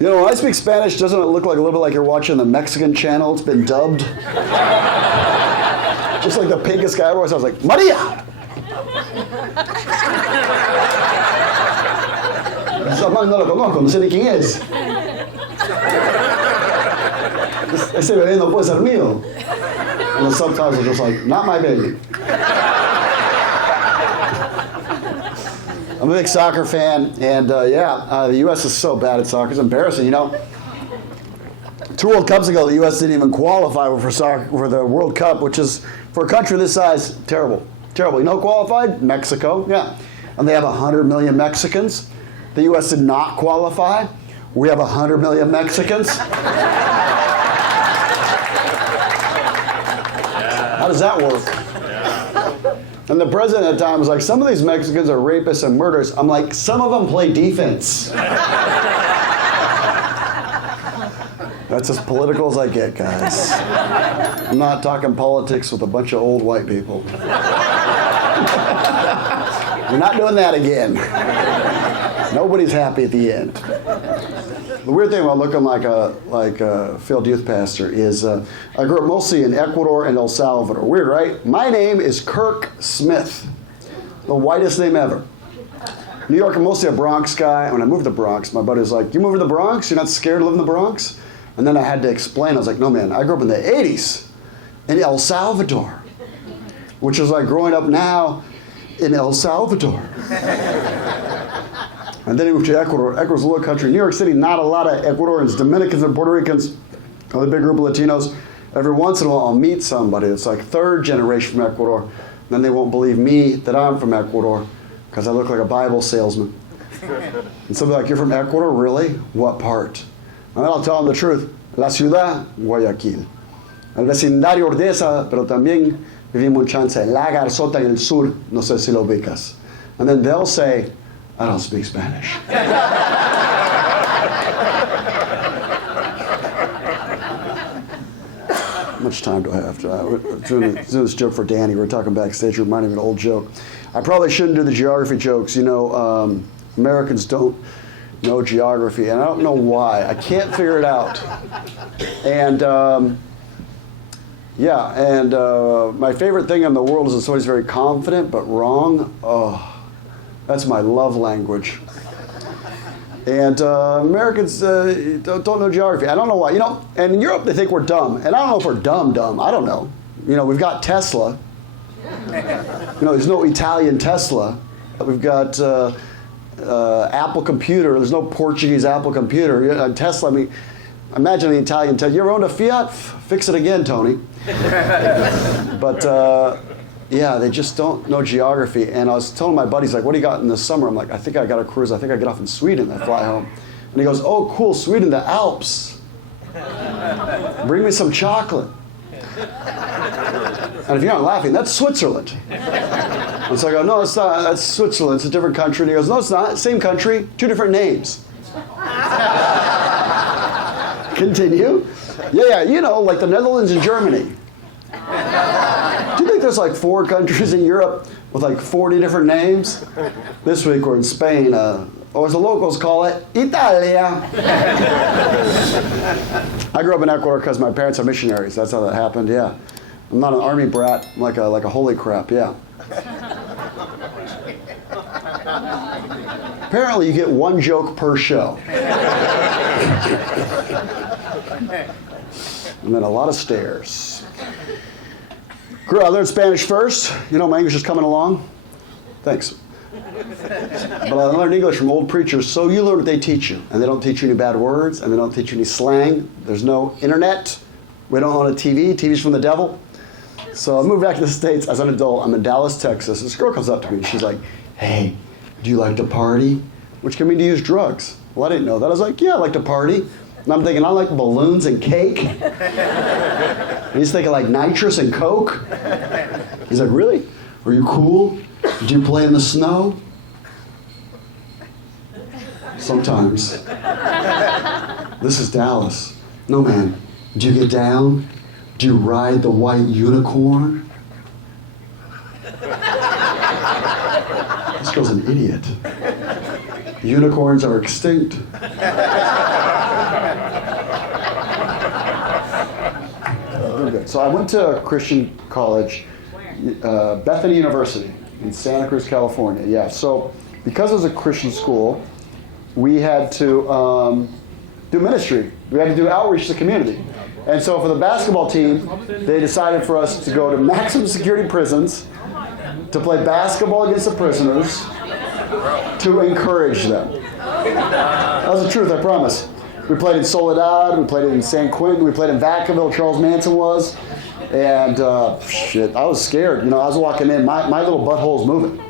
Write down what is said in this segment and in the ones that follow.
You know, when I speak Spanish, doesn't it look like a little bit like you're watching the Mexican channel? It's been dubbed. Just like the pinkest guy voice. I was like, Maria! No lo conozco, no sé ni quién es. Ese bebé no puede ser mío. And the subtitles are just like, not my baby. I'm a big soccer fan, and the U.S. is so bad at soccer. It's embarrassing, you know. 2 World Cups ago, the U.S. didn't even qualify for the World Cup, which is, for a country this size, terrible. Terrible. You know who qualified? Mexico, yeah. And they have 100 million Mexicans. The U.S. did not qualify. We have 100 million Mexicans. How does that work? And the president at the time was like, some of these Mexicans are rapists and murderers. I'm like, some of them play defense. That's as political as I get, guys. I'm not talking politics with a bunch of old white people. We're not doing that again. Nobody's happy at the end. The weird thing about looking like a failed youth pastor is I grew up mostly in Ecuador and El Salvador. Weird, right? My name is Kirk Smith, the whitest name ever. New York, I'm mostly a Bronx guy. When I moved to the Bronx, my buddy was like, you moved to the Bronx? You're not scared to live in the Bronx? And then I had to explain. I was like, no, man, I grew up in the 80s in El Salvador, which is like growing up now in El Salvador. And then he moved to Ecuador. Ecuador's a little country. New York City, not a lot of Ecuadorians, Dominicans, and Puerto Ricans. A big group of Latinos. Every once in a while, I'll meet somebody. It's like 3rd generation from Ecuador. And then they won't believe me that I'm from Ecuador because I look like a Bible salesman. And somebody like, you're from Ecuador? Really? What part? And then I'll tell them the truth. La ciudad, Guayaquil. El vecindario Ordesa, pero también vivimos en chance. La Garzota en el sur, no sé si lo ubicas. And then they'll say, I don't speak Spanish. How much time do I have? Doing this joke for Danny. We're talking backstage. It reminded me of an old joke. I probably shouldn't do the geography jokes. You know, Americans don't know geography, and I don't know why. I can't figure it out. And my favorite thing in the world is when somebody's very confident but wrong. Oh, that's my love language. And Americans don't know geography. I don't know why. You know, and in Europe they think we're dumb, and I don't know if we're dumb. I don't know. You know, we've got Tesla. You know, there's no Italian Tesla. We've got Apple computer. There's no Portuguese Apple computer. Tesla, I mean, imagine the Italian Tesla. You ever owned a Fiat? Fix it again, Tony. But yeah, they just don't know geography. And I was telling my buddies, like, what do you got in the summer? I'm like, I think I got a cruise. I think I get off in Sweden. I fly home. And he goes, oh, cool, Sweden, the Alps. Bring me some chocolate. And if you're not laughing, that's Switzerland. And so I go, no, it's not. That's Switzerland. It's a different country. And he goes, no, it's not. Same country, 2 different names. Continue. Yeah, you know, like the Netherlands and Germany. Do you think there's like 4 countries in Europe with like 40 different names? This week we're in Spain, or as the locals call it, Italia. I grew up in Ecuador because my parents are missionaries. That's how that happened, yeah. I'm not an army brat, I'm like a holy crap, yeah. Apparently you get 1 joke per show. And then a lot of stares. I learned Spanish first. You know, my English is coming along. Thanks. But I learned English from old preachers, so you learn what they teach you. And they don't teach you any bad words, and they don't teach you any slang. There's no internet. We don't own a TV. TV's from the devil. So I moved back to the States as an adult. I'm in Dallas, Texas. This girl comes up to me, and she's like, hey, do you like to party? Which can mean to use drugs. Well, I didn't know that. I was like, yeah, I like to party. And I'm thinking, I like balloons and cake. And he's thinking like nitrous and Coke. He's like, really? Are you cool? Do you play in the snow? Sometimes. This is Dallas. No, man. Do you get down? Do you ride the white unicorn? This girl's an idiot. Unicorns are extinct. So I went to a Christian college, Bethany University in Santa Cruz, California. Yeah. So because it was a Christian school, we had to do ministry. We had to do outreach to the community. And so for the basketball team, they decided for us to go to maximum security prisons to play basketball against the prisoners to encourage them. That was the truth, I promise. We played in Soledad, we played in San Quentin, we played in Vacaville, Charles Manson was. And shit, I was scared. You know, I was walking in, my little butthole's moving.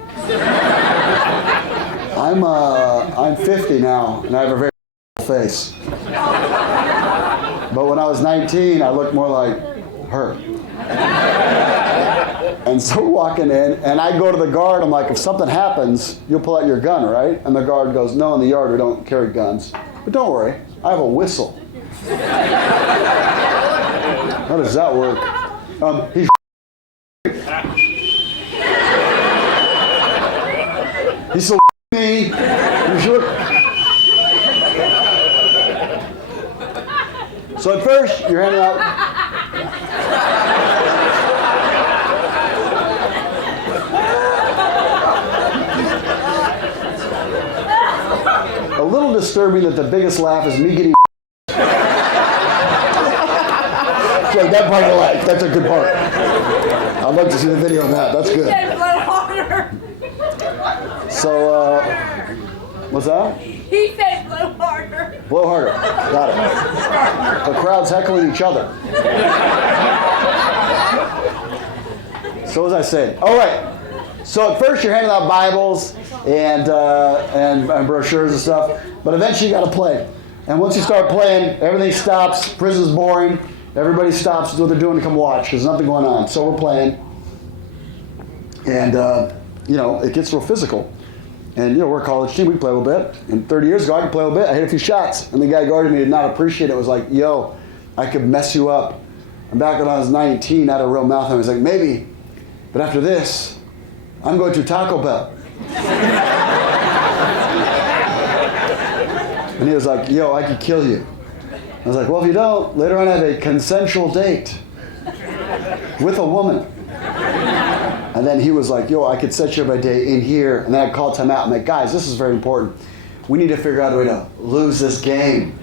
I'm 50 now, and I have a very face. But when I was 19, I looked more like her. And so we're walking in, and I go to the guard. I'm like, if something happens, you'll pull out your gun, right? And the guard goes, no, in the yard we don't carry guns. But don't worry, I have a whistle. How does that work? He's he's so me. You sure? So at first, you're handing out. A little disturbing that the biggest laugh is me getting. So that part I like. That's a good part. I'd like to see the video of that. That's good. He said blow harder. So, what's that? He said blow harder. Blow harder. Got it. The crowd's heckling each other. So what was I saying? Oh, right. So at first you're handing out Bibles and brochures and stuff, but eventually you got to play. And once you start playing, everything stops. Prison's boring. Everybody stops what they're doing to come watch because there's nothing going on. So we're playing, and you know, it gets real physical. And you know, we're a college team. We play a little bit. And 30 years ago, I could play a little bit. I hit a few shots, and the guy guarding me did not appreciate it. It was like, "Yo, I could mess you up." And back when I was 19, I had a real mouth, and I was like, "Maybe, but after this, I'm going to Taco Bell." And he was like, "Yo, I could kill you." I was like, "Well, if you don't, later on I have a consensual date with a woman." And then he was like, "Yo, I could set you up a date in here." And then I called time out. I'm like, "Guys, this is very important. We need to figure out a way to lose this game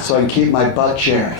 so I can keep my butt chair."